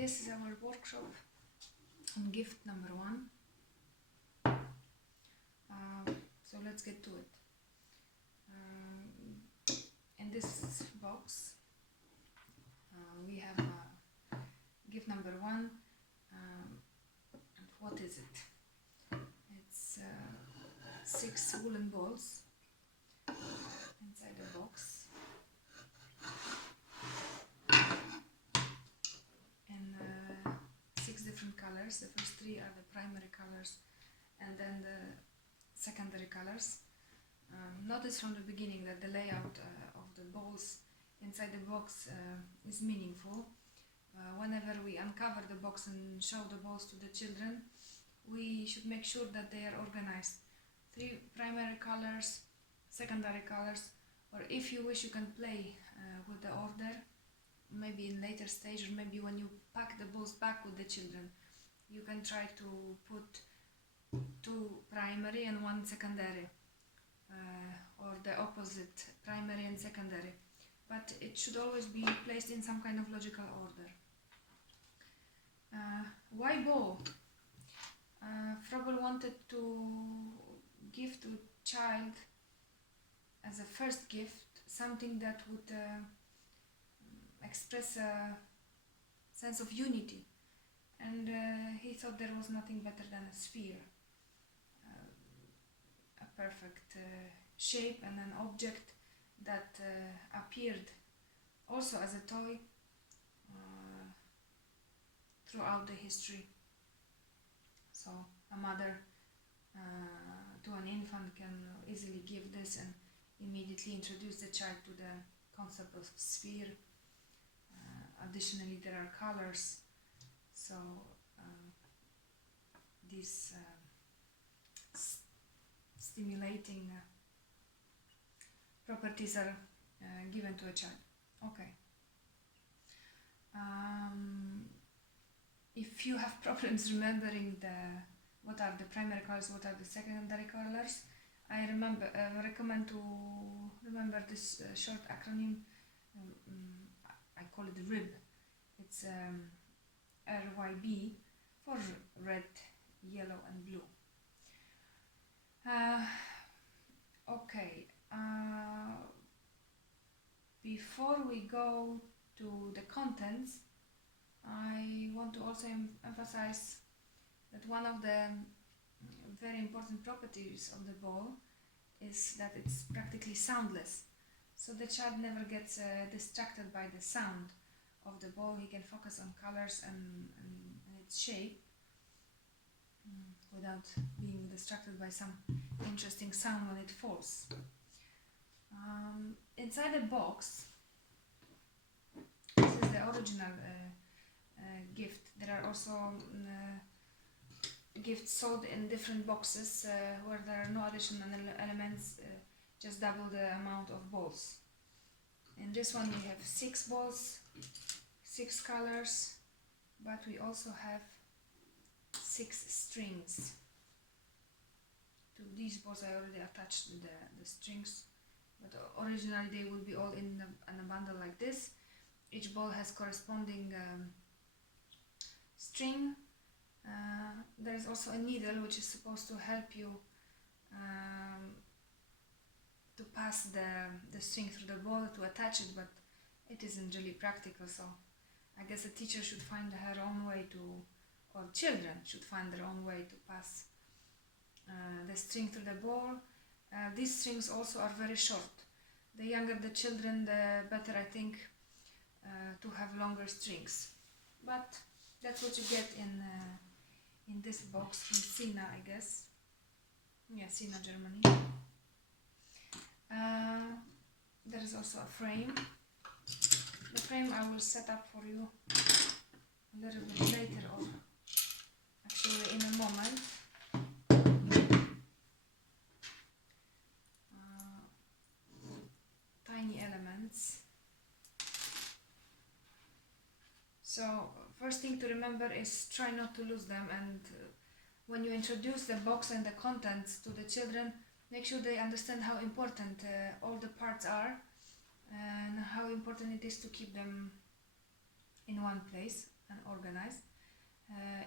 This is our workshop on gift number 1. So let's get to it. In this box we have gift number 1. And what is it? It's 6 woolen balls inside the box. In 6 different colors. The first 3 are the primary colors, and then the secondary colors. Notice from the beginning that the layout of the balls inside the box is meaningful. Whenever we uncover the box and show the balls to the children, we should make sure that they are organized. 3 primary colors, secondary colors, or if you wish you can play with the order, maybe in later stage, or maybe when you pack the balls back with the children, you can try to put 2 primary and 1 secondary, or the opposite, primary and secondary, but it should always be placed in some kind of logical order. Why ball? Froebel wanted to give to child as a first gift something that would express a sense of unity, and he thought there was nothing better than a sphere, a perfect shape and an object that appeared also as a toy throughout the history. So a mother to an infant can easily give this and immediately introduce the child to the concept of sphere. Additionally, there are colors, so these stimulating properties are given to a child. Okay. If you have problems remembering what are the primary colors, what are the secondary colors, I recommend to remember this short acronym. I call it RIB. It's RYB for red, yellow and blue. Okay. Before we go to the contents, I want to also emphasize that one of the very important properties of the ball is that it's practically soundless. So the child never gets distracted by the sound of the ball. He can focus on colors and its shape without being distracted by some interesting sound when it falls. Inside the box, this is the original gift. There are also gifts sold in different boxes where there are no additional elements, just double the amount of balls. In this one we have 6 balls, 6 colors, but we also have 6 strings. To these balls I already attached the strings, but originally they will be all in a bundle like this. Each ball has corresponding string. There is also a needle which is supposed to help you to pass the string through the ball to attach it, but it isn't really practical, so I guess the teacher should find her own way to, or children should find their own way to pass the string through the ball. These strings also are very short. The younger the children, the better, I think, to have longer strings. But that's what you get in this box from Sina, I guess. Yeah, Sina, Germany. There is also a frame. The frame I will set up for you a little bit later, or actually in a moment. Tiny elements. So first thing to remember is try not to lose them, and when you introduce the box and the contents to the children, make sure they understand how important all the parts are and how important it is to keep them in one place. and organized.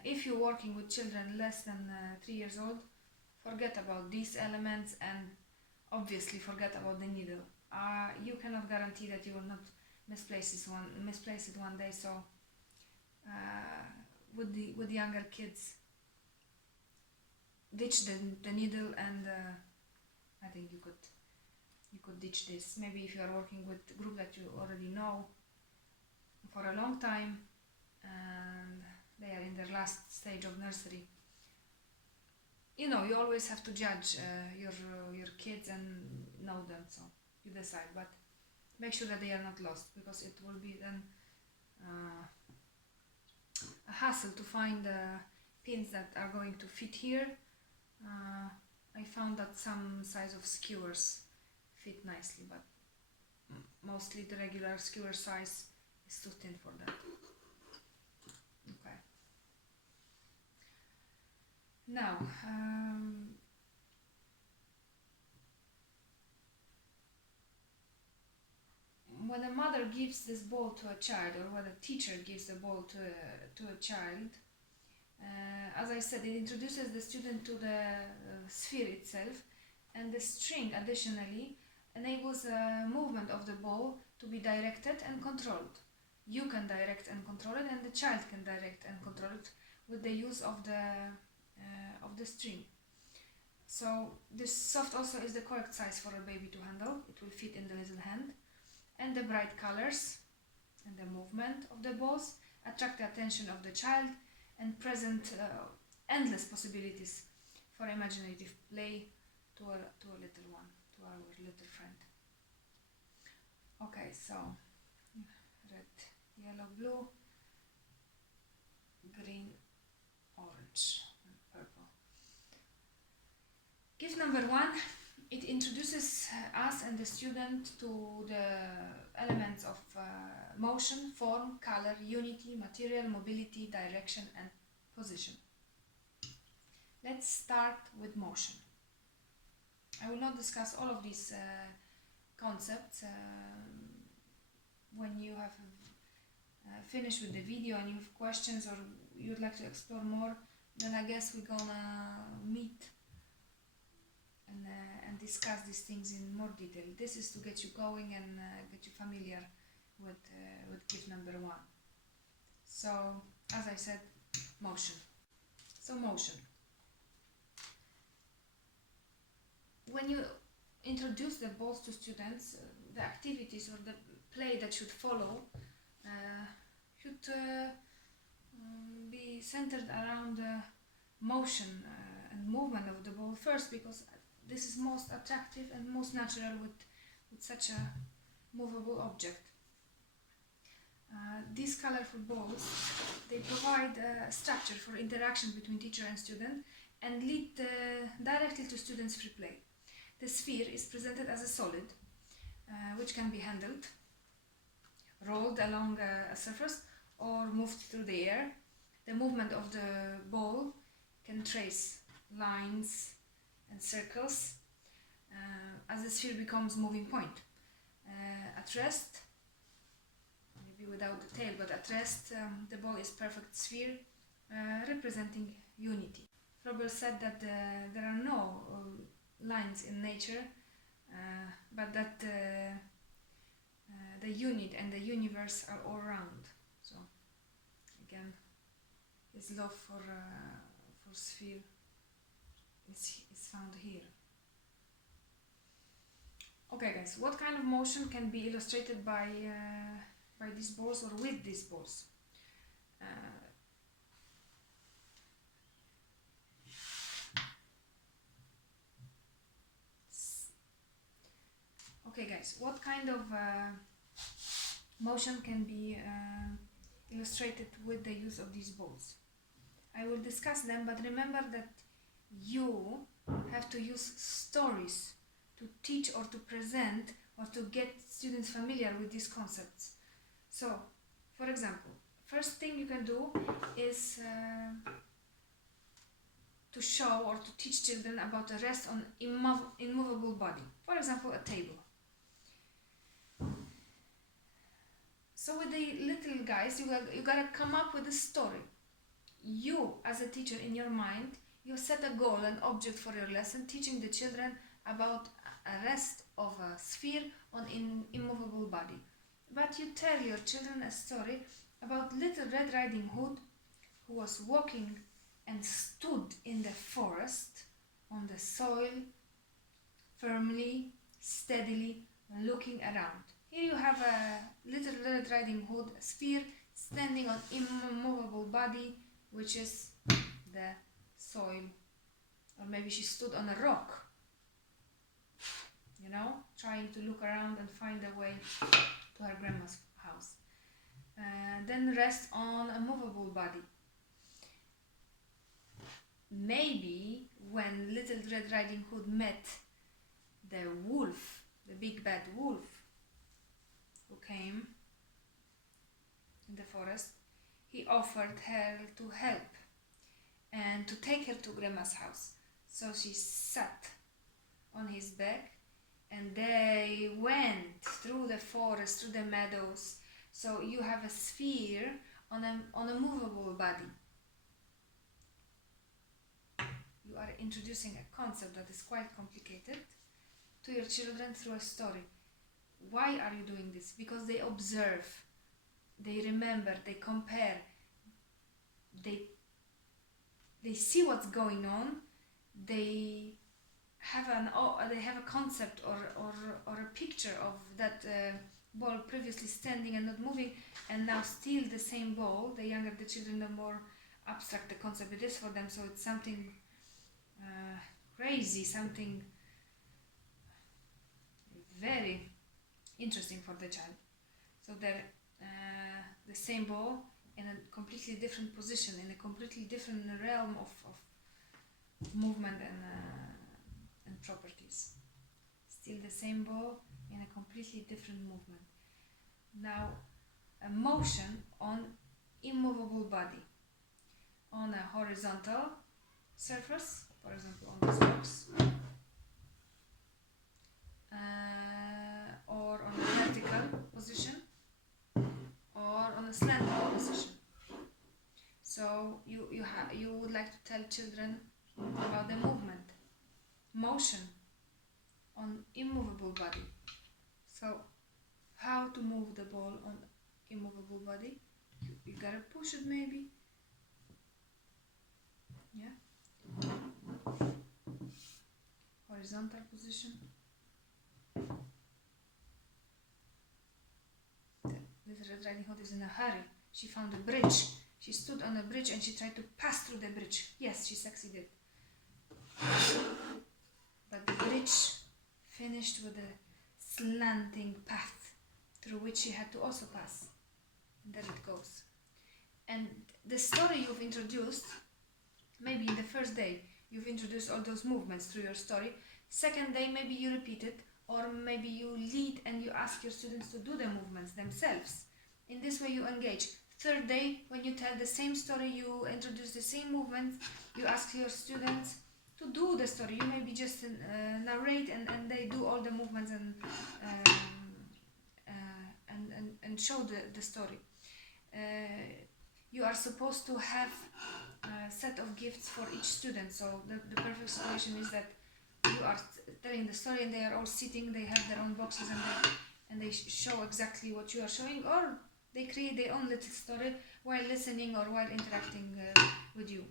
If you're working with children less than 3 years old, forget about these elements and obviously forget about the needle. You cannot guarantee that you will not misplace it one day. So with the younger kids, ditch the needle, and I think you could ditch this. Maybe if you are working with a group that you already know for a long time and they are in their last stage of nursery, you know, you always have to judge your kids and know them, so you decide, but make sure that they are not lost, because it will be then a hassle to find pins that are going to fit here. I found that some size of skewers fit nicely, but mostly the regular skewer size is too thin for that. Okay. Now, when a mother gives this ball to a child, or when a teacher gives the ball to a child, as I said, it introduces the student to the sphere itself, and the string additionally enables a movement of the ball to be directed and controlled. You can direct and control it, and the child can direct and control it with the use of the string. So this soft also is the correct size for a baby to handle. It will fit in the little hand. And the bright colors and the movement of the balls attract the attention of the child and present endless possibilities for imaginative play to a little one, to our little friend. Okay, so red, yellow, blue, green, orange, and purple. Gift number 1, it introduces us and the student to the elements of motion, form, color, unity, material, mobility, direction, and position. Let's start with motion. I will not discuss all of these concepts. When you have finished with the video and you have questions or you'd like to explore more, then I guess we're gonna meet and discuss these things in more detail. This is to get you going and get you familiar with gift number 1. So, as I said, motion. So motion. When you introduce the balls to students, the activities or the play that should follow should be centered around motion and movement of the ball first, because this is most attractive and most natural with such a movable object. These colorful balls, they provide a structure for interaction between teacher and student and lead directly to students' free play. The sphere is presented as a solid, which can be handled, rolled along a surface, or moved through the air. The movement of the ball can trace lines and circles as the sphere becomes moving point. At rest, maybe without the tail, but at rest, the ball is perfect sphere representing unity. Froebel said that there are no lines in nature, but that the unit and the universe are all round. So again, his love for sphere is found here. Okay guys, what kind of motion can be illustrated by these balls or with these balls? Okay guys, what kind of motion can be illustrated with the use of these balls? I will discuss them, but remember that you have to use stories to teach or to present or to get students familiar with these concepts. So, for example, first thing you can do is to show or to teach children about a rest on immovable body. For example, a table. So with the little guys, you gotta come up with a story. You, as a teacher, in your mind, you set a goal, an object for your lesson, teaching the children about a rest of a sphere on immovable body. But you tell your children a story about Little Red Riding Hood, who was walking and stood in the forest on the soil, firmly, steadily, looking around. Here you have a Little Red Riding Hood, a sphere, standing on immovable body, which is the soil. Or maybe she stood on a rock, you know, trying to look around and find a way to her grandma's house. Then rest on a movable body. Maybe when Little Red Riding Hood met the wolf, the big bad wolf, who came in the forest, he offered her to help and to take her to grandma's house. So she sat on his back and they went through the forest, through the meadows. So you have a sphere on a movable body. You are introducing a concept that is quite complicated to your children through a story. Why are you doing this? Because they observe, they remember, they compare, they see what's going on, they have a concept or a picture of that ball previously standing and not moving, and now still the same ball. The younger the children, the more abstract the concept it is for them. So it's something crazy, something very interesting for the child. So the same ball in a completely different position, in a completely different realm of movement and properties. Still the same ball in a completely different movement. Now, a motion on immovable body. On a horizontal surface, for example on this box, or on a vertical position, or on a slanted position. So you would like to tell children about the movement, motion on immovable body. So how to move the ball on immovable body? You gotta push it maybe. Yeah. Horizontal position. Little Red Riding Hood is in a hurry. She found a bridge. She stood on a bridge and she tried to pass through the bridge. Yes, she succeeded. But the bridge finished with a slanting path through which she had to also pass. And there it goes. And the story you've introduced, maybe in the first day, you've introduced all those movements through your story. Second day, maybe you repeat it, or maybe you lead and you ask your students to do the movements themselves. In this way you engage. Third day, when you tell the same story, you introduce the same movements, you ask your students to do the story. You maybe just narrate and they do all the movements and show the story. You are supposed to have a set of gifts for each student. So the perfect situation is that you are telling the story and they are all sitting, they have their own boxes and they show exactly what you are showing, or they create their own little story while listening or while interacting with you.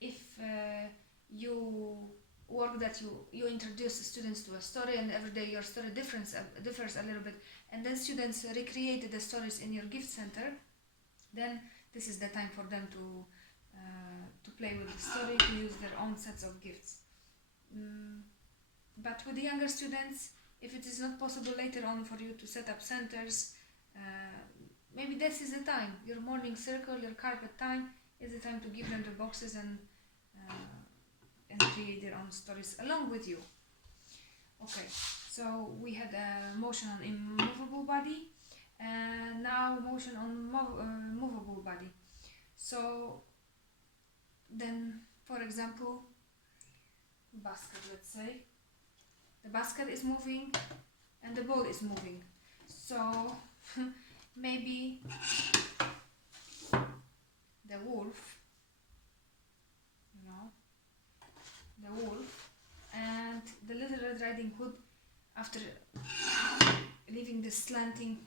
If you work that you introduce the students to a story and every day your story differs a little bit, and then students recreate the stories in your gift center, then this is the time for them to play with the story, to use their own sets of gifts. But with the younger students, if it is not possible later on for you to set up centers, maybe this is the time. Your morning circle, your carpet time is the time to give them the boxes and create their own stories along with you. Okay, so we had a motion on immovable body, and now motion on movable body. So then, for example, basket, let's say. The basket is moving and the ball is moving. So maybe the wolf, you know, the wolf and the Little Red Riding Hood, after leaving the slanting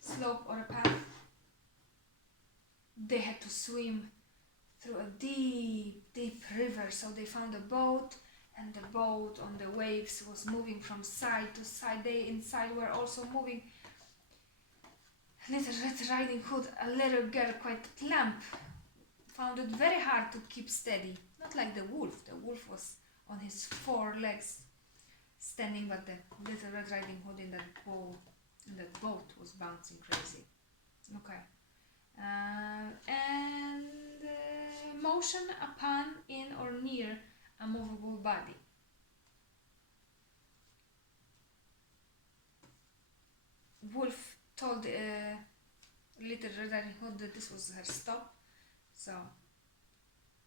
slope or a path, they had to swim through a deep, deep river. So they found a boat, and the boat on the waves was moving from side to side. They inside were also moving. Little Red Riding Hood, a little girl quite plump, found it very hard to keep steady. Not like the wolf. The wolf was on his 4 legs standing, but the Little Red Riding Hood in that boat was bouncing crazy. Okay. And motion upon, in or near a movable body. Wolf told Little Red Riding Hood that this was her stop, so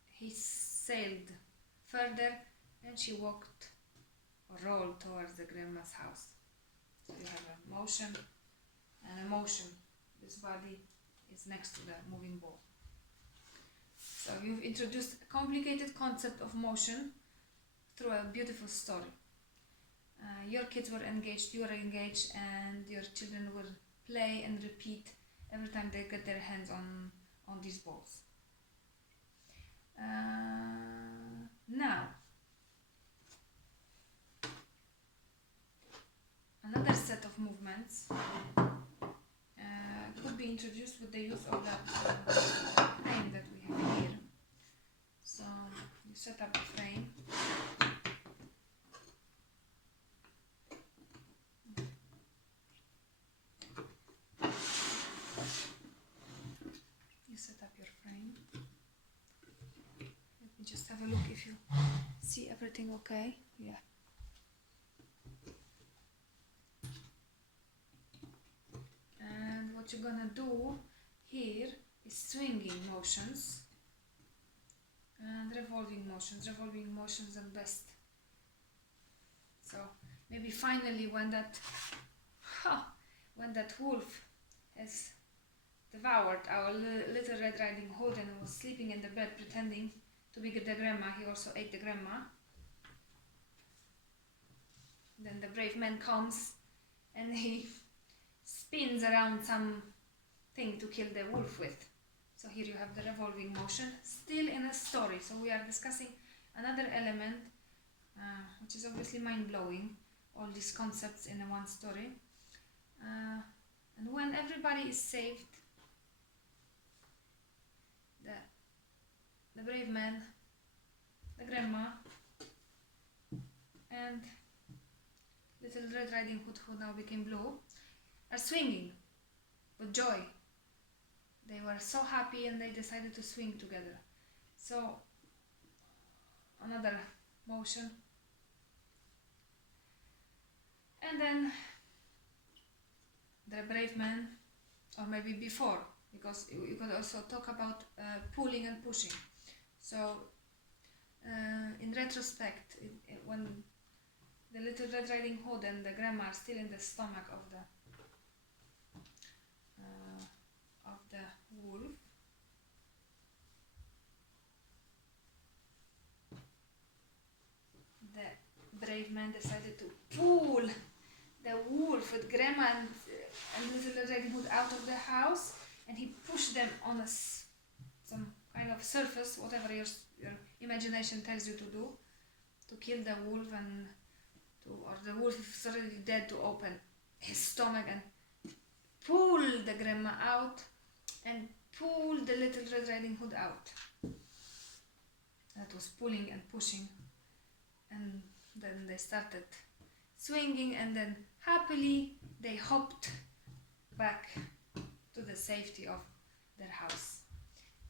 he sailed further and she walked or rolled towards the grandma's house. So you have a motion and a motion. This body is next to the moving ball. So you've introduced a complicated concept of motion through a beautiful story. Your kids were engaged, you were engaged, and your children will play and repeat every time they get their hands on these balls. Now, another set of movements could be introduced with the use of that frame that we have here. So you set up the frame. You set up your frame. Let me just have a look if you see everything okay. Yeah. And what you're gonna do here is swinging motions and revolving motions. Revolving motions are best. So maybe finally when that wolf has devoured our Little Red Riding Hood and was sleeping in the bed pretending to be the grandma, he also ate the grandma. Then the brave man comes and he spins around something to kill the wolf with. So here you have the revolving motion, still in a story. So we are discussing another element, which is obviously mind-blowing, all these concepts in one story. And when everybody is saved, the brave man, the grandma, and Little Red Riding Hood, who now became blue, are swinging with joy. They were so happy and they decided to swing together. So another motion. And then the brave man, or maybe before, because you could also talk about pulling and pushing. So in retrospect, when the Little Red Riding Hood and the grandma are still in the stomach of the wolf, the brave man decided to pull the wolf with grandma and Little Red Riding Hood out of the house, and he pushed them on some kind of surface, whatever your imagination tells you to do, to kill the wolf, and or the wolf is already dead, to open his stomach and pull the grandma out and pull the Little Red Riding Hood out. That was pulling and pushing, and then they started swinging, and then happily they hopped back to the safety of their house.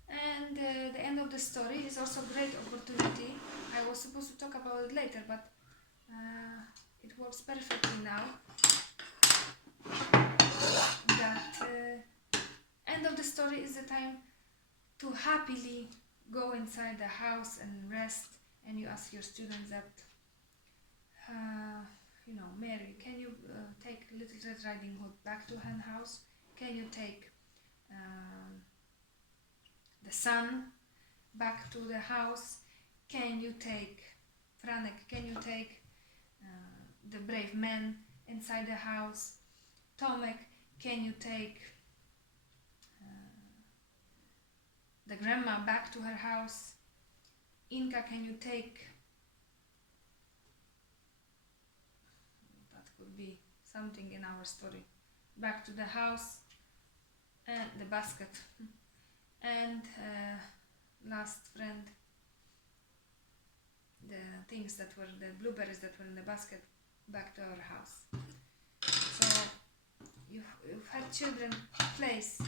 And the end of the story is also a great opportunity. I was supposed to talk about it later, but it works perfectly now. That end of the story is the time to happily go inside the house and rest, and you ask your students that you know, Mary, can you take Little Red Riding Hood back to hen house? Can you take the sun back to the house? Can you take, Franek, can you take the brave man inside the house? Tomek, can you take the grandma back to her house? Inka, can you take, that could be something in our story, back to the house, and the basket. And last friend, the things that were, the blueberries that were in the basket, back to our house. So you've had children place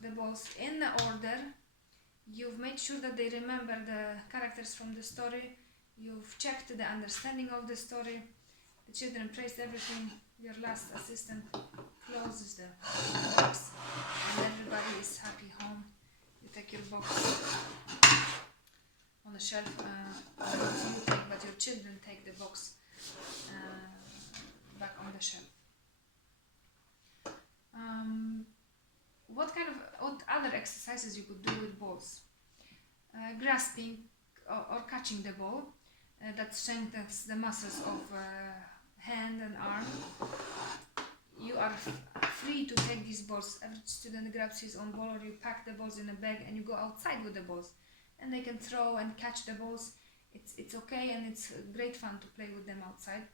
the balls in the order. You've made sure that they remember the characters from the story. You've checked the understanding of the story. The children praised everything. Your last assistant closes the box and everybody is happy home. You take your box on the shelf. You take, but your children take the box back on the shelf. What other exercises you could do with balls? Grasping or catching the ball. That strengthens the muscles of hand and arm. You are free to take these balls. Every student grabs his own ball, or you pack the balls in a bag and you go outside with the balls. And they can throw and catch the balls. It's okay, and it's great fun to play with them outside.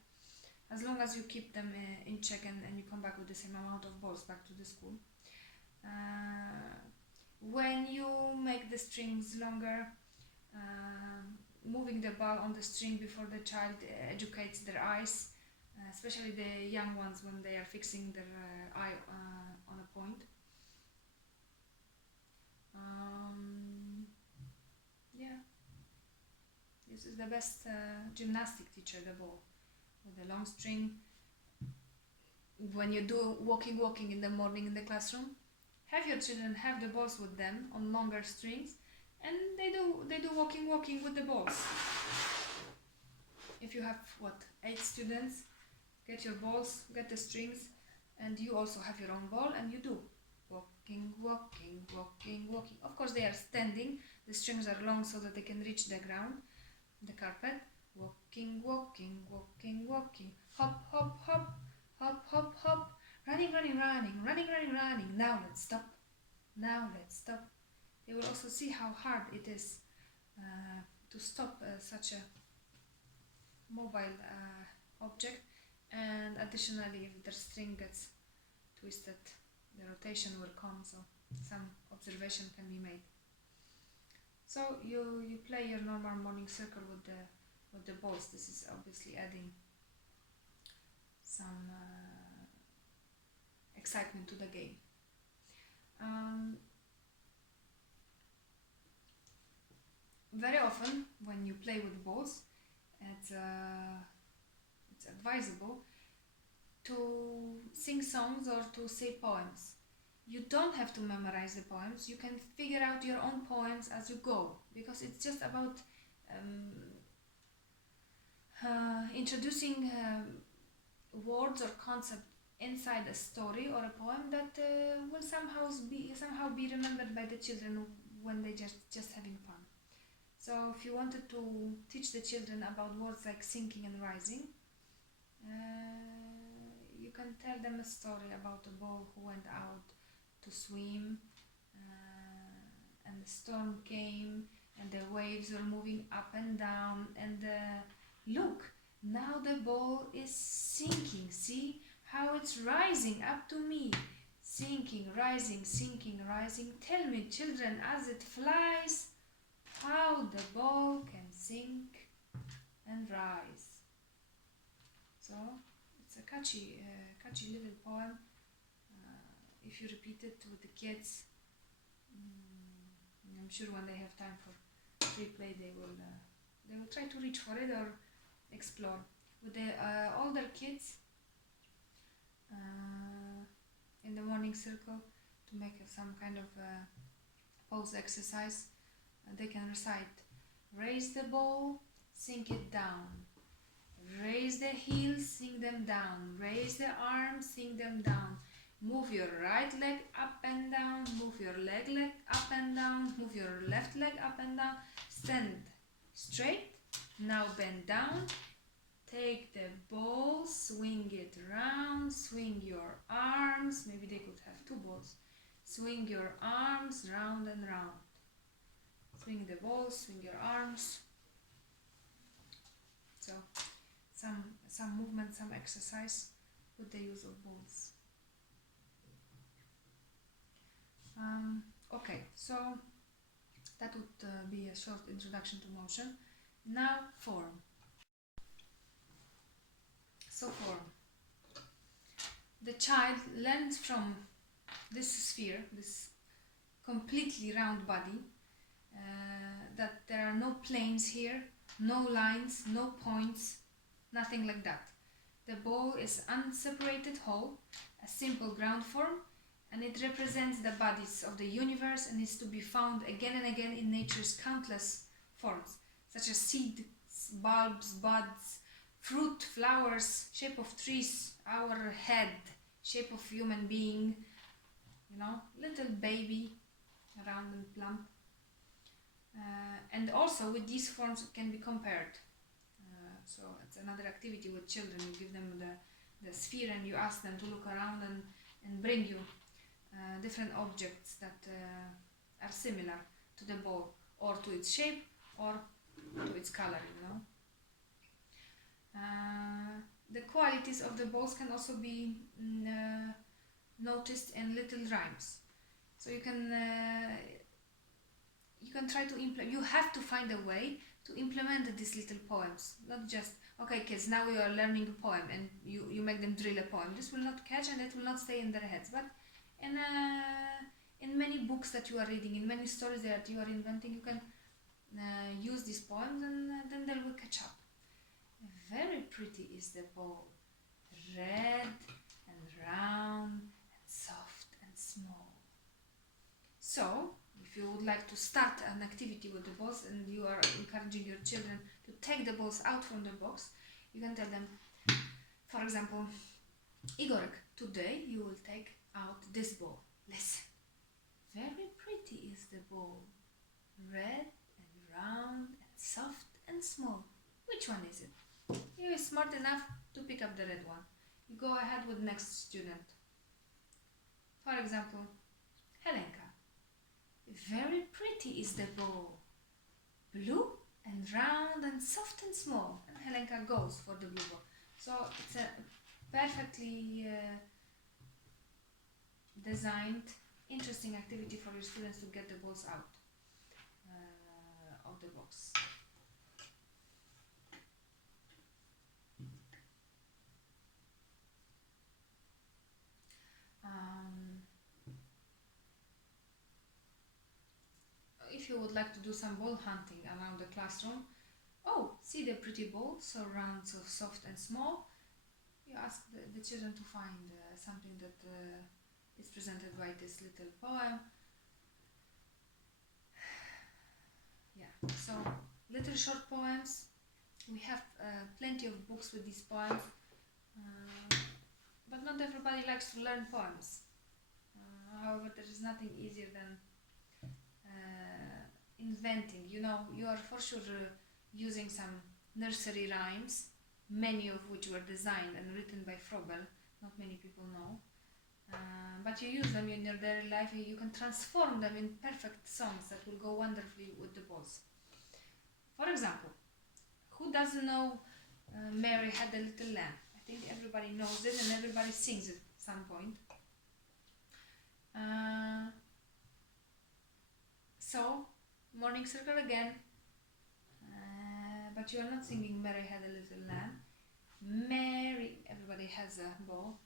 As long as you keep them in check and you come back with the same amount of balls back to the school. When you make the strings longer, moving the ball on the string before the child educates their eyes, especially the young ones when they are fixing their eye on a point. Yeah, this is the best gymnastic teacher, the ball, with the long string. When you do walking in the morning in the classroom, have your children have the balls with them on longer strings, and they do walking with the balls. If you have 8 students, get your balls, get the strings, and you also have your own ball, and you do walking. Of course, they are standing. The strings are long so that they can reach the ground, the carpet. Walking. Hop, hop, hop, hop, hop, hop. Running. Now let's stop. They will also see how hard it is to stop such a mobile object, and additionally, if the string gets twisted, the rotation will come, so some observation can be made. So you play your normal morning circle with the balls. This is obviously adding some excitement to the game. Very often when you play with balls, it's advisable to sing songs or to say poems. You don't have to memorize the poems. You can figure out your own poems as you go, because it's just about introducing words or concept inside a story or a poem that will somehow be remembered by the children when they just having fun. So if you wanted to teach the children about words like sinking and rising, you can tell them a story about a boy who went out to swim, and the storm came and the waves were moving up and down, and look, now the ball is sinking. See how it's rising up to me. Sinking, rising. Tell me, children, as it flies, how the ball can sink and rise. So it's a catchy little poem. If you repeat it with the kids, I'm sure when they have time for free play, they will try to reach for it or explore. With the older kids, in the morning circle, to make some kind of pose' they can recite: raise the ball, sink it down. Raise the heels, sink them down. Raise the arms, sink them down. Move your right leg up and down. Move your leg up and down. Move your left leg up and down. Stand straight. Now bend down. Take the ball, swing it around. Swing your arms. Maybe they could have two balls. Swing your arms round and round. Swing the ball, swing your arms. So some movement, some exercise with the use of balls. Okay, so that would be a short introduction to motion. Now form. So form. The child learns from this sphere, this completely round body, that there are no planes here, no lines, no points, nothing like that. The ball is unseparated whole, a simple ground form, and it represents the bodies of the universe and is to be found again and again in nature's countless forms, such as seeds, bulbs, buds, fruit, flowers, shape of trees, our head, shape of human being, little baby, round and plump. And also with these forms can be compared. So it's another activity with children. You give them the sphere and you ask them to look around and bring you different objects that are similar to the ball, or to its shape, or to its color, The qualities of the balls can also be noticed in little rhymes. So you can try to implement. You have to find a way to implement these little poems, not just, okay kids, now you are learning a poem and you make them drill a poem. This will not catch and it will not stay in their heads, but in many books that you are reading, in many stories that you are inventing, you can use these poems and then they will catch up. Very pretty is the ball, red and round and soft and small. So if you would like to start an activity with the balls and you are encouraging your children to take the balls out from the box, you can tell them, for example, Igorek, today you will take out this ball. Listen, very pretty is the ball, red and round and soft and small. Which one is it? You are smart enough to pick up the red one. You go ahead with next student. For example, Helenka. Very pretty is the ball, blue and round and soft and small. And Helenka goes for the blue ball. So it's a perfectly designed, interesting activity for your students to get the balls out of the box. If you would like to do some ball hunting around the classroom, see the pretty ball, so round, so soft and small. You ask the children to find something that is presented by this little poem. Yeah, so little short poems. We have plenty of books with these poems, but not everybody likes to learn poems. However, there is nothing easier than inventing. You are for sure using some nursery rhymes, many of which were designed and written by Froebel. Not many people know, but you use them in your daily life. You can transform them in perfect songs that will go wonderfully with the balls. For example, who doesn't know Mary Had a Little Lamb? I think everybody knows it and everybody sings it at some point. So, morning circle again, but you are not singing Mary Had a Little Lamb. Mary, everybody has a ball.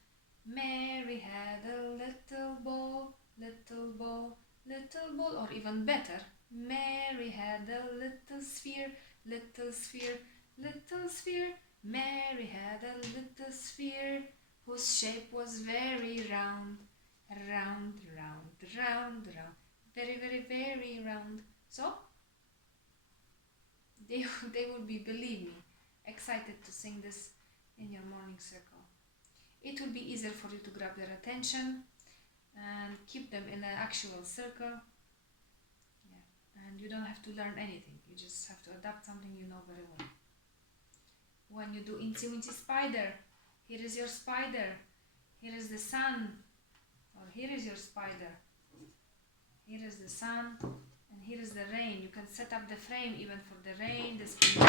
Mary had a little ball, little ball, little ball, or even better, Mary had a little sphere, little sphere, little sphere. Mary had a little sphere, whose shape was very round, round, round, round, round, very, very, very round. So, they would be, believe me, excited to sing this in your morning circle. It will be easier for you to grab their attention and keep them in an actual circle. And you don't have to learn anything, you just have to adapt something you know very well. When you do Incy Wincy Spider, here is your spider, here is the sun, or here is your spider, here is the sun, and here is the rain. You can set up the frame even for the rain. This can be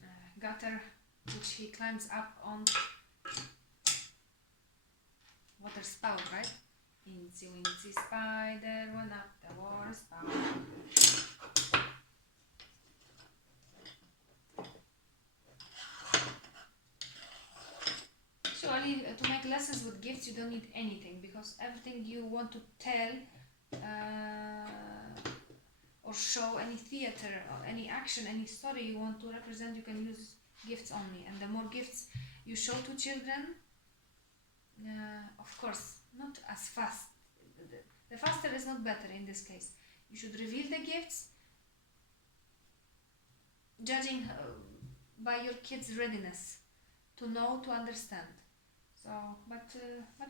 the gutter which he climbs up on. Water spout, right? Incy Wincy Spider went up the water spout. Surely, to make lessons with gifts, you don't need anything, because everything you want to tell or show, any theater or any action, any story you want to represent, you can use gifts only. And the more gifts you show to children, of course, not as fast. The faster is not better in this case. You should reveal the gifts, judging by your kids' readiness to know, to understand. So, but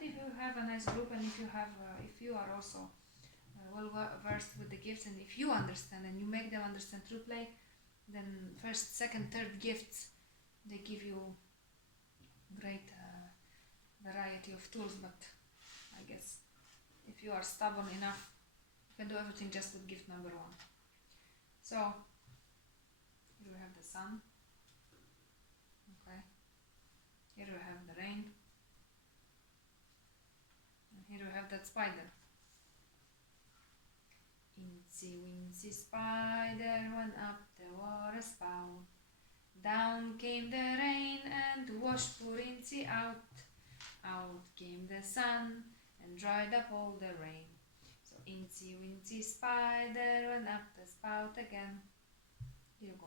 if you have a nice group, and if you are also well versed with the gifts, and if you understand and you make them understand through play, then first, second, third gifts, they give you great variety of tools. But I guess if you are stubborn enough, you can do everything just with gift number 1. So here we have the sun. Okay. Here we have the rain. And here we have that spider. Incy Wincy Spider went up the water spout. Down came the rain and washed poor Incy out. Out came the sun and dried up all the rain. So Incy Wincy Spider went up the spout again. Here you go.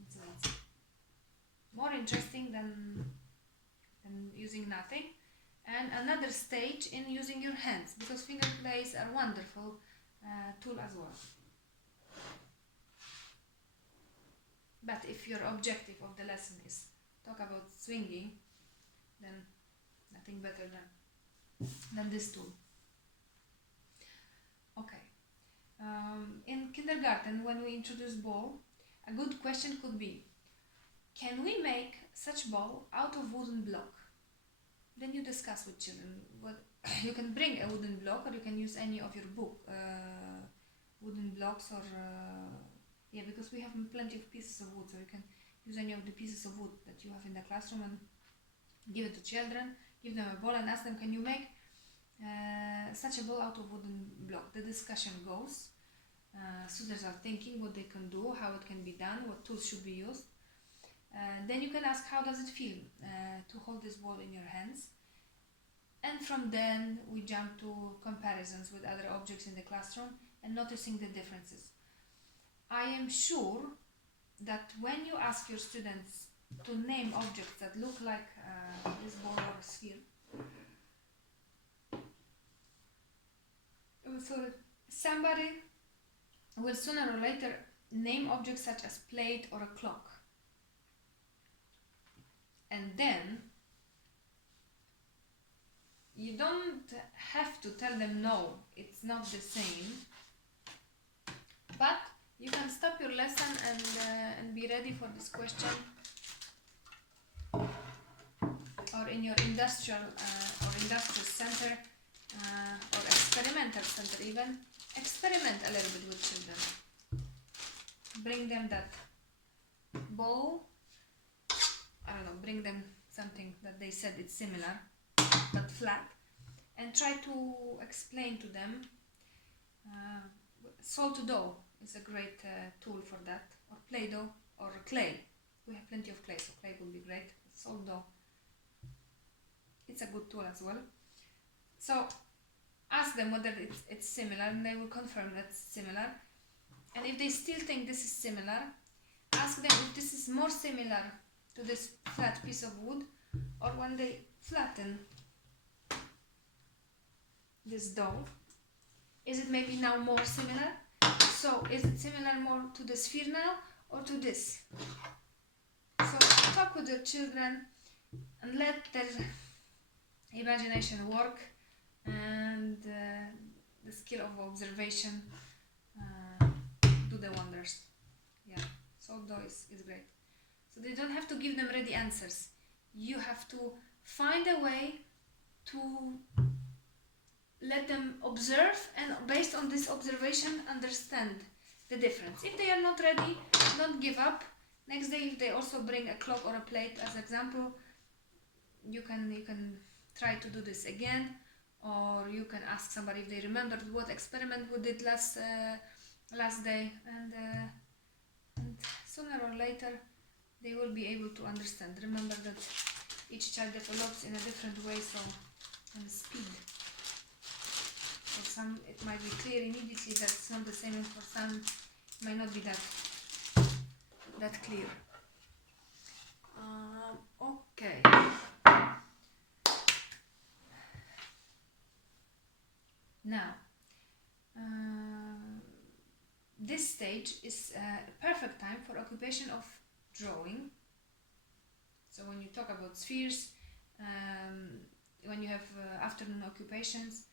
Incy Wincy. More interesting than using nothing. And another stage in using your hands, because finger plays are wonderful tool as well. But if your objective of the lesson is talk about swinging, then nothing better than this tool. Okay. In kindergarten, when we introduce ball, a good question could be, can we make such ball out of wooden block? Then you discuss with children. You can bring a wooden block, or you can use any of your book wooden blocks, or because we have plenty of pieces of wood, so you can use any of the pieces of wood that you have in the classroom and give it to children, give them a ball and ask them, can you make such a ball out of wooden block? The discussion goes. Students are thinking what they can do, how it can be done, what tools should be used. Then you can ask, how does it feel to hold this ball in your hands? And from then we jump to comparisons with other objects in the classroom and noticing the differences. I am sure that when you ask your students to name objects that look like this ball or a sphere, so somebody will sooner or later name objects such as plate or a clock. And then you don't have to tell them no, it's not the same, but you can stop your lesson and be ready for this question, or in your industrial center or experimental center even, experiment a little bit with children. Bring them that ball, I don't know, bring them something that they said it's similar but flat, and try to explain to them. Salt dough is a great tool for that, or Play-Doh, or clay. We have plenty of clay, so clay would be great. Salt dough, it's a good tool as well. So ask them whether it's similar, and they will confirm that it's similar. And if they still think this is similar, ask them if this is more similar to this flat piece of wood, or when they flatten this dough, is it maybe now more similar? So is it similar more to the sphere now, or to this? talk with your children and let their imagination work, and the skill of observation do the wonders. Yeah, so is great. So they don't have to give them ready answers. You have to find a way to let them observe, and based on this observation understand the difference. If they are not ready, don't give up. Next day, if they also bring a clock or a plate as example, you can try to do this again, or you can ask somebody if they remembered what experiment we did last day, and sooner or later they will be able to understand. Remember that each child develops in a different way, so and speed. For some it might be clear immediately that's not the same, and for some it might not be that clear. Okay. Now, this stage is a perfect time for occupation of drawing. So when you talk about spheres, when you have afternoon occupations,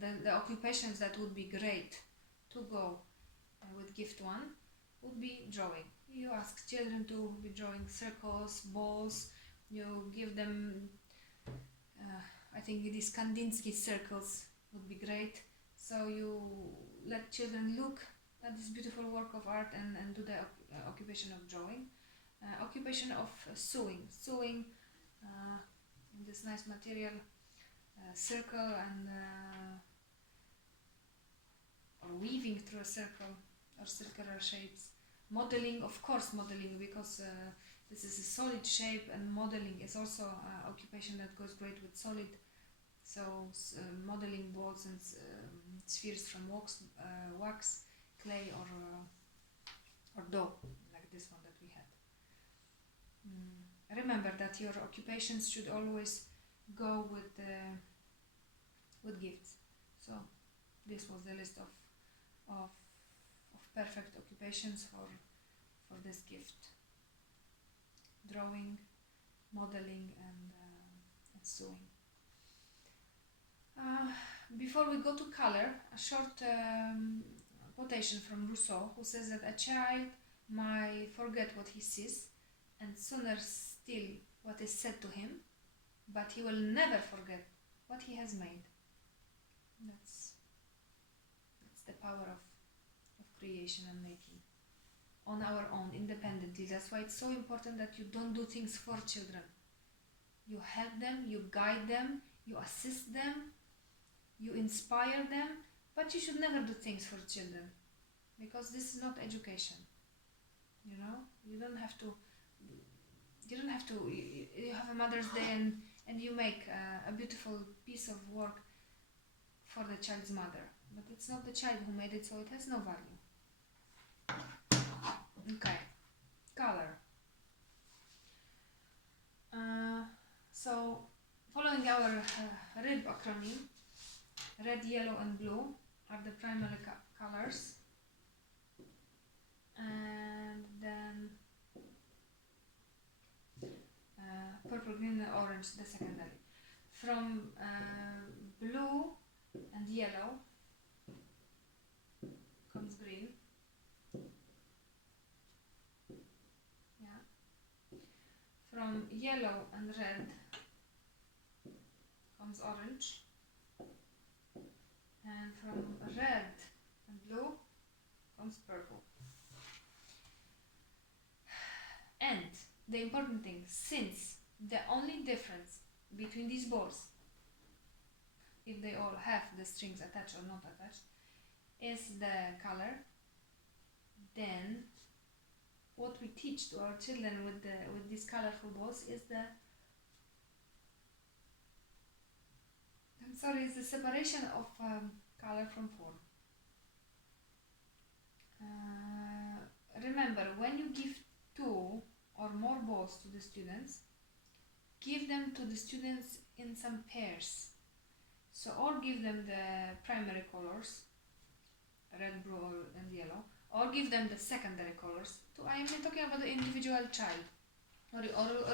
the occupations that would be great to go with gift 1 would be drawing. You ask children to be drawing circles, balls, you give them, I think these Kandinsky circles would be great. So you let children look at this beautiful work of art and do the occupation of drawing. Occupation of sewing in this nice material, circle and or weaving through a circle or circular shapes. Modeling, of course, because this is a solid shape, and modeling is also an occupation that goes great with solid. So modeling balls and spheres from wax, clay, or dough, like this one that we had. Remember that your occupations should always go with gifts. So this was the list of perfect occupations for this gift: drawing, modeling, and sewing. Before we go to color, a short quotation from Rousseau, who says that a child might forget what he sees, and sooner still what is said to him, but he will never forget what he has made. That's the power of creation and making on our own, independently. That's why it's so important that you don't do things for children. You help them, you guide them, you assist them, you inspire them, but you should never do things for children, because this is not education. You know, you have a Mother's Day and you make a beautiful piece of work for the child's mother, but it's not the child who made it, so it has no value. Okay, color. So following our RIB acronym, red, yellow and blue are the primary colors, and then purple, green and orange the secondary. From blue and yellow comes green. Yeah. From yellow and red comes orange, and from red and blue comes purple. And the important thing, since the only difference between these balls, if they all have the strings attached or not attached, is the color, then what we teach to our children with these colorful balls is is the separation of color from form. Remember, when you give 2 or more balls to the students, give them to the students in some pairs. So, or give them the primary colors, red, blue and yellow, or give them the secondary colors. I am talking about the individual child. or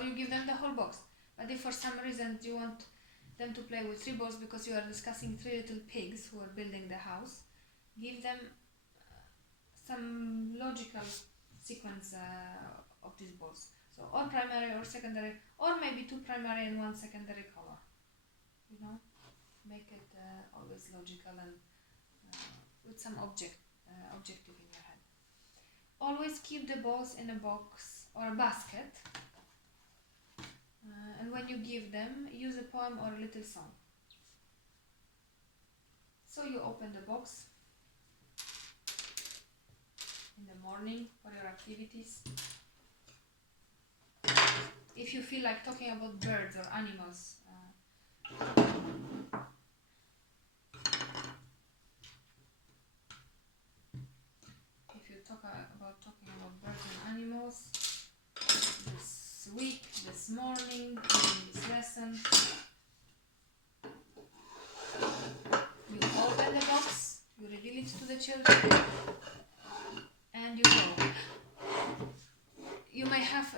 you give them the whole box. But if for some reason you want them to play with 3 balls because you are discussing 3 little pigs who are building the house, give them some logical sequence of these balls. So or primary or secondary, or maybe 2 primary and 1 secondary color. You know, make it always logical and with some objective in your head. Always keep the balls in a box or a basket, and when you give them, use a poem or a little song. So you open the box in the morning for your activities. If you feel like talking about birds or animals, talking about birds and animals this week, this morning, during this lesson, you open the box, you reveal it to the children, and you go. You may have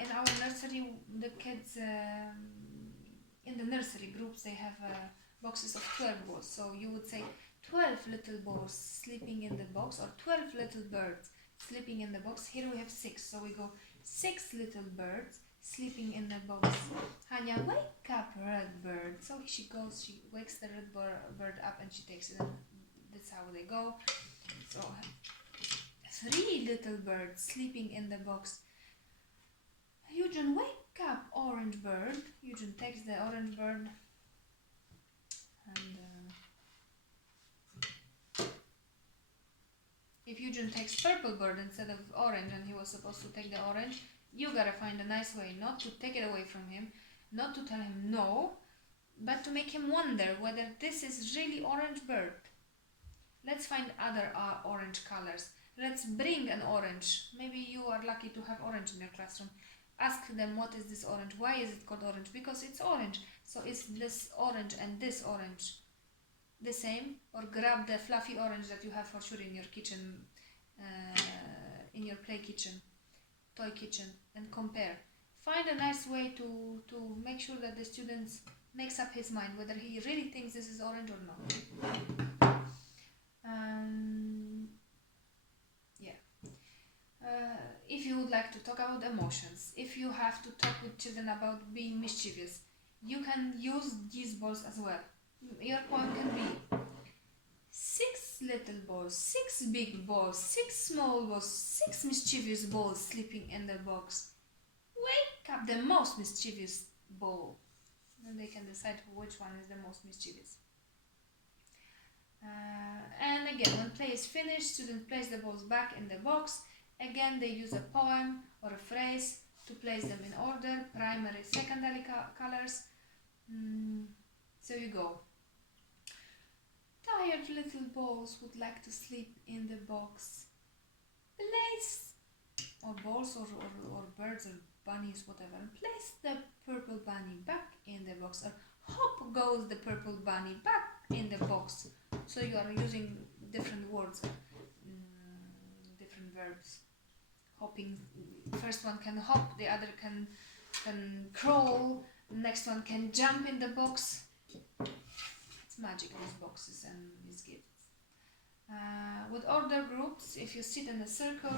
in our nursery, the kids in the nursery groups, they have boxes of 12 balls. So you would say 12 little balls sleeping in the box, or 12 little birds sleeping in the box. Here we have 6, so we go 6 little birds sleeping in the box. Hania, wake up, red bird. So she goes, she wakes the red bird up and she takes it, and that's how they go. So 3 little birds sleeping in the box. Eugene, wake up, orange bird. Eugene takes the orange bird, and if Eugene takes purple bird instead of orange, and he was supposed to take the orange, you gotta find a nice way not to take it away from him, not to tell him no, but to make him wonder whether this is really orange bird. Let's find other orange colors. Let's bring an orange. Maybe you are lucky to have orange in your classroom. Ask them, what is this orange? Why is it called orange? Because it's orange. So is this orange and this orange the same? Or grab the fluffy orange that you have for sure in your kitchen, in your play kitchen, toy kitchen, and compare. Find a nice way to make sure that the student makes up his mind whether he really thinks this is orange or not. If you would like to talk about emotions, if you have to talk with children about being mischievous, you can use these balls as well. Your poem can be 6 little balls, 6 big balls, 6 small balls, 6 mischievous balls sleeping in the box. Wake up the most mischievous ball. Then they can decide which one is the most mischievous. And again, when play is finished, student place the balls back in the box. Again, they use a poem or a phrase to place them in order, primary, secondary colors. So you go. Tired little balls would like to sleep in the box. Place, or balls or birds or bunnies, whatever. Place the purple bunny back in the box. Or hop goes the purple bunny back in the box. So you are using different words, different verbs. Hopping, first one can hop, the other can crawl, next one can jump in the box. It's magic, these boxes and these gifts. With order groups, if you sit in a circle,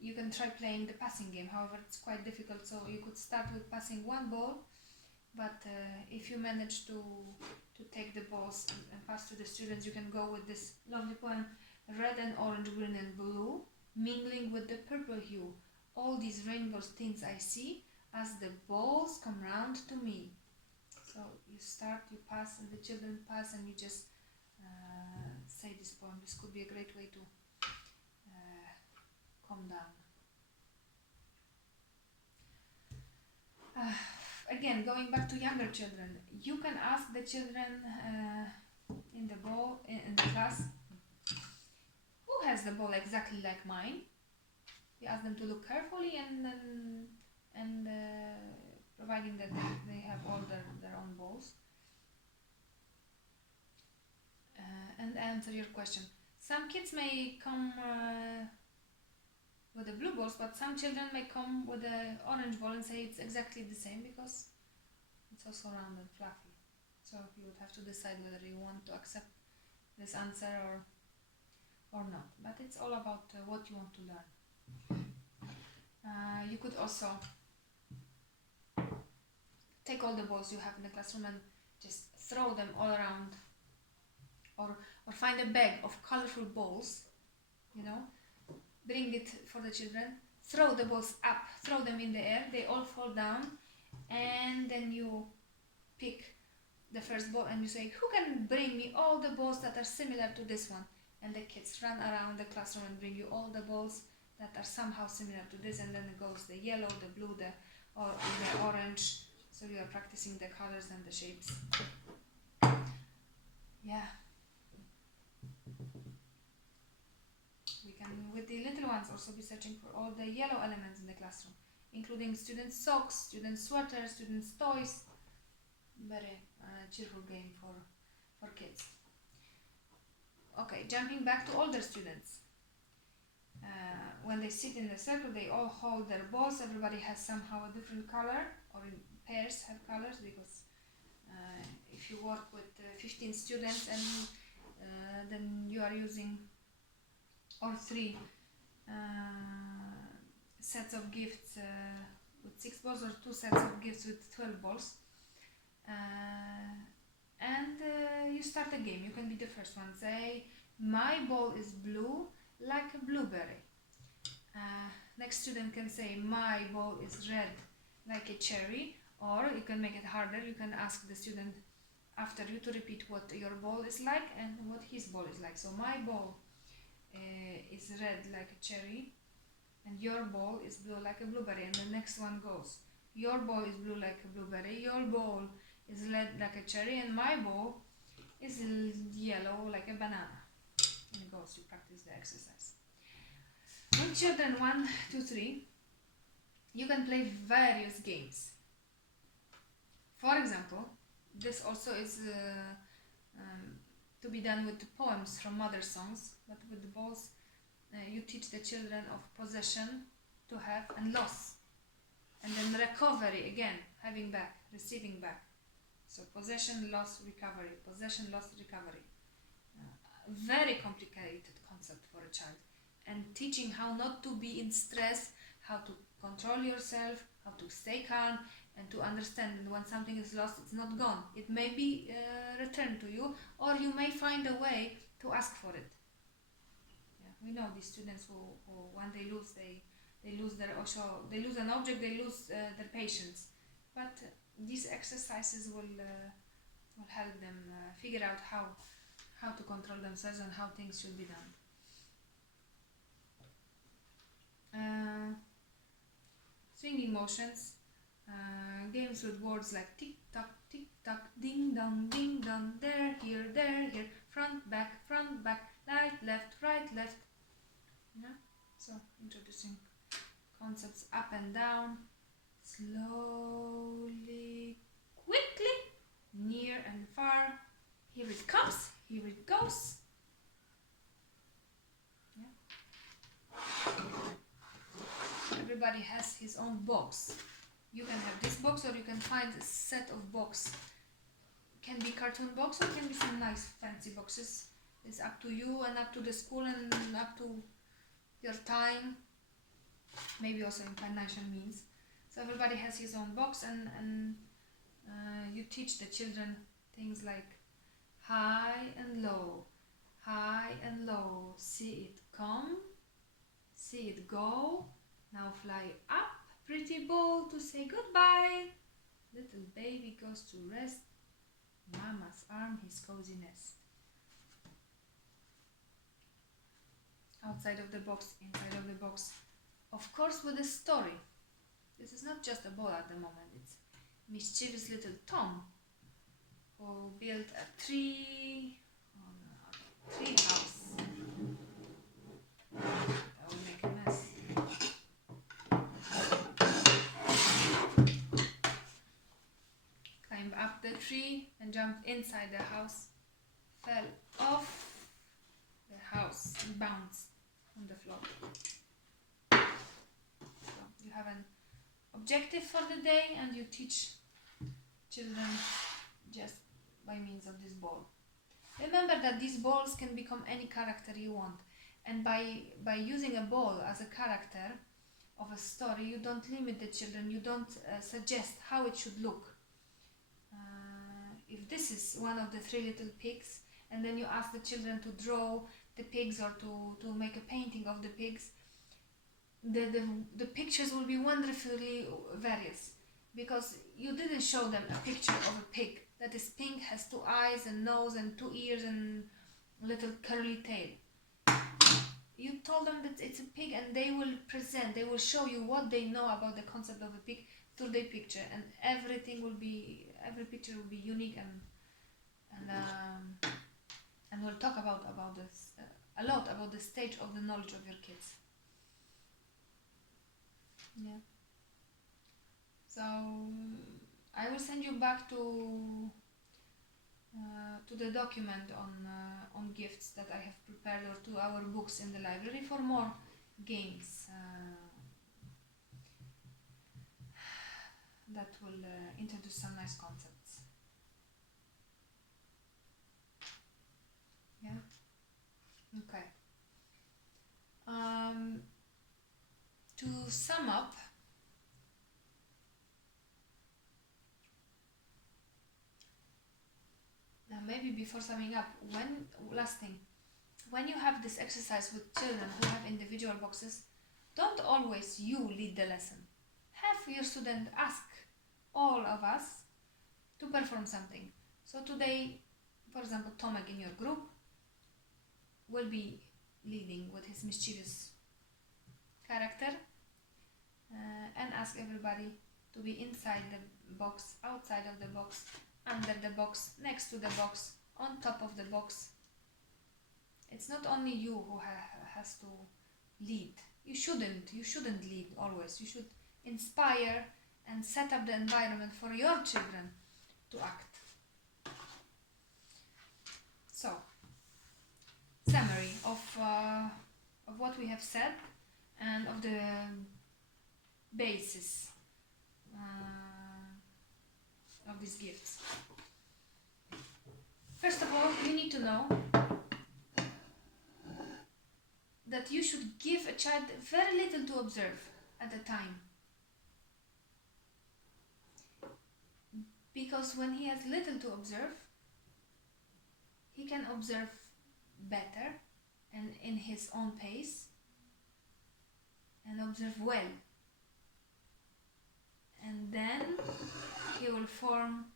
you can try playing the passing game. However, it's quite difficult, so you could start with passing 1 ball, but if you manage to take the balls and pass to the students, you can go with this lovely poem, red and orange, green and blue, mingling with the purple hue. All these rainbow tints I see as the balls come round to me. So you start, you pass, and the children pass, and you just say this poem. This could be a great way to calm down. Again, going back to younger children, you can ask the children in the class, who has the ball exactly like mine? You ask them to look carefully, and providing that they have all their own balls, and answer your question. Some kids may come with the blue balls, but some children may come with the orange ball and say it's exactly the same because it's also round and fluffy. So you would have to decide whether you want to accept this answer or not. But it's all about what you want to learn. You could also take all the balls you have in the classroom and just throw them all around, or find a bag of colorful balls, you know, bring it for the children, throw the balls up, throw them in the air, they all fall down, and then you pick the first ball and you say, who can bring me all the balls that are similar to this one? And the kids run around the classroom and bring you all the balls that are somehow similar to this, and then it goes the yellow, the blue, the orange. So you are practicing the colors and the shapes. Yeah. We can, with the little ones, also be searching for all the yellow elements in the classroom, including students' socks, students' sweaters, students' toys. Very cheerful game for kids. Okay, jumping back to older students. When they sit in the circle, they all hold their balls. Everybody has somehow a different color, or in pairs have colors, because if you work with 15 students and then you are using or 3 sets of gifts with 6 balls, or 2 sets of gifts with 12 balls. And you start a game. You can be the first one. Say, my ball is blue like a blueberry. Next student can say, my ball is red like a cherry. Or you can make it harder. You can ask the student after you to repeat what your ball is like and what his ball is like. So my ball is red like a cherry, and your ball is blue like a blueberry. And the next one goes, your ball is blue like a blueberry, your ball is red like a cherry, and my ball is yellow like a banana. And it goes, you practice the exercise. With children 1 to 3, you can play various games. For example, this also is to be done with the poems from mother songs, but with the balls you teach the children of possession, to have, and loss, and then recovery again, having back, receiving back. So possession, loss, recovery, possession, loss, recovery. Very complicated concept for a child, and teaching how not to be in stress, how to control yourself, how to stay calm, and to understand that when something is lost, it's not gone. It may be returned to you, or you may find a way to ask for it. Yeah, we know these students who when they lose, they lose their they lose an object, they lose their patience. But these exercises will help them figure out how to control themselves and how things should be done. Swinging motions, games with words like tick tock, ding dong, there, here, front, back, right, left. Yeah. So introducing concepts up and down, slowly, quickly, near and far. Here it comes, here it goes. Yeah. Everybody has his own box. You can have this box, or you can find a set of box. Can be cartoon box, or can be some nice fancy boxes. It's up to you and up to the school and up to your time, maybe also in financial means. So everybody has his own box, and you teach the children things like high and low, see it come, see it go, now fly up, pretty ball, to say goodbye. Little baby goes to rest, mama's arm his cozy nest. Outside of the box, inside of the box, of course with a story. This is not just a ball at the moment, it's mischievous little Tom who built a tree house. That will make a mess. Climbed up the tree and jumped inside the house, fell off the house and bounced on the floor. You have an objective for the day, and you teach children just by means of this ball. Remember that these balls can become any character you want, and by using a ball as a character of a story, you don't limit the children, you don't suggest how it should look. If this is one of the 3 little pigs, and then you ask the children to draw the pigs or to make a painting of the pigs, the pictures will be wonderfully various, because you didn't show them a picture of a pig that is pink, has 2 eyes and nose and 2 ears and little curly tail. You told them that it's a pig, and they will show you what they know about the concept of a pig through the picture, and every picture will be unique, and we'll talk about this a lot about the stage of the knowledge of your kids. Yeah. So I will send you back to the document on gifts that I have prepared, or to our books in the library for more games that will introduce some nice concepts. Yeah. Okay. To sum up, now maybe before summing up, last thing, when you have this exercise with children who have individual boxes, don't always you lead the lesson. Have your student ask all of us to perform something. So today, for example, Tomek in your group will be leading with his mischievous character, and ask everybody to be inside the box, outside of the box, under the box, next to the box, on top of the box. It's not only you who has to lead. You shouldn't lead always. You should inspire and set up the environment for your children to act. So, summary of what we have said, and of the basis of these gifts. First of all, you need to know that you should give a child very little to observe at a time. Because when he has little to observe, he can observe better and in his own pace, and observe well. And then he will form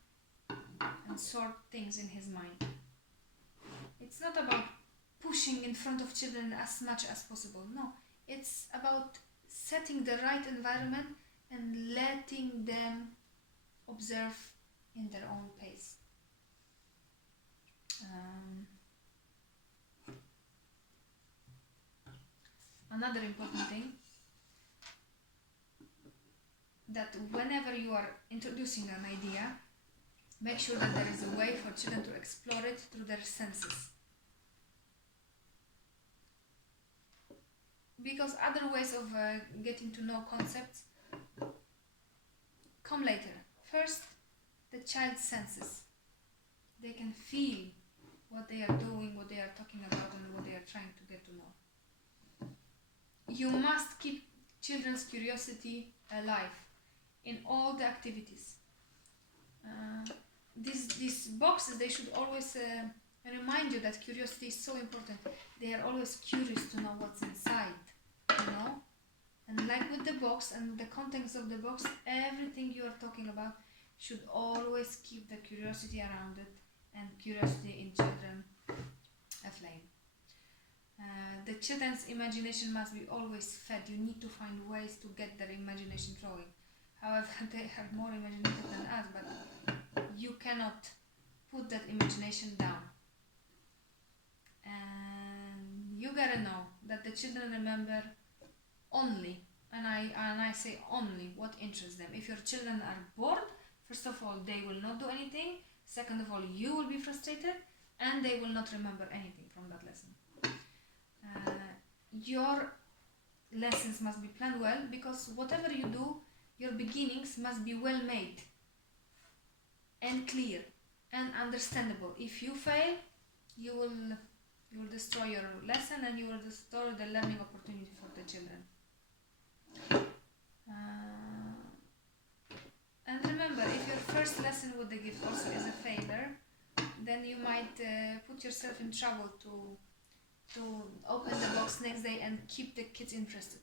and sort things in his mind. It's not about pushing in front of children as much as possible. No, it's about setting the right environment and letting them observe in their own pace. Another important thing, that whenever you are introducing an idea, make sure that there is a way for children to explore it through their senses. Because other ways of getting to know concepts come later. First, the child's senses. They can feel what they are doing, what they are talking about, and what they are trying to get to know. You must keep children's curiosity alive in all the activities. These boxes, they should always remind you that curiosity is so important. They are always curious to know what's inside, you know? And like with the box and the contents of the box, everything you are talking about should always keep the curiosity around it, and curiosity in children aflame. The children's imagination must be always fed. You need to find ways to get their imagination flowing. However, they have more imagination than us, but you cannot put that imagination down. And you gotta know that the children remember only, and I say only, what interests them. If your children are bored, first of all, they will not do anything. Second of all, you will be frustrated, and they will not remember anything from that lesson. Your lessons must be planned well, because whatever you do, your beginnings must be well made and clear and understandable. If you fail, you will destroy your lesson, and you will destroy the learning opportunity for the children. And remember, if your first lesson with the gift also is a failure, then you might put yourself in trouble to open the box next day and keep the kids interested.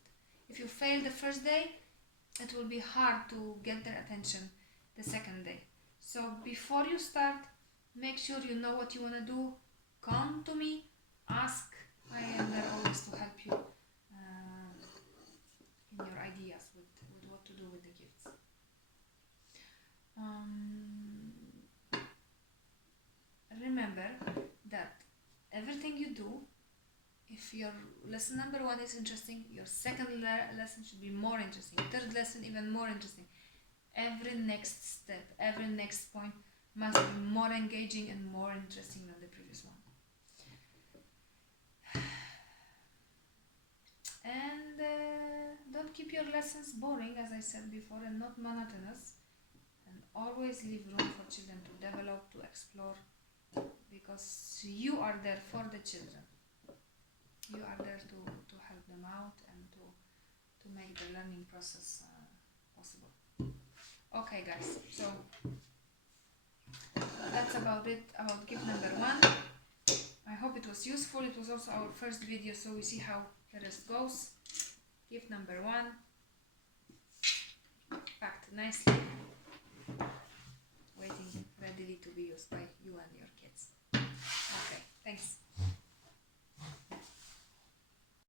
If you fail the first day, it will be hard to get their attention the second day. So before you start, make sure you know what you want to do. Come to me, ask. I am there always to help you in your ideas with what to do with the gifts. Remember that everything you do, if your lesson number 1 is interesting, your second lesson should be more interesting, third lesson even more interesting. Every next step, every next point must be more engaging and more interesting than the previous one. And don't keep your lessons boring, as I said before, and not monotonous. And always leave room for children to develop, to explore, because you are there for the children. You are there to help them out and to make the learning process possible. Okay guys, so that's about it about gift number 1. I hope it was useful. It was also our first video, so we see how the rest goes. Gift number 1, packed nicely, waiting readily to be used by you and your kids. Okay, thanks.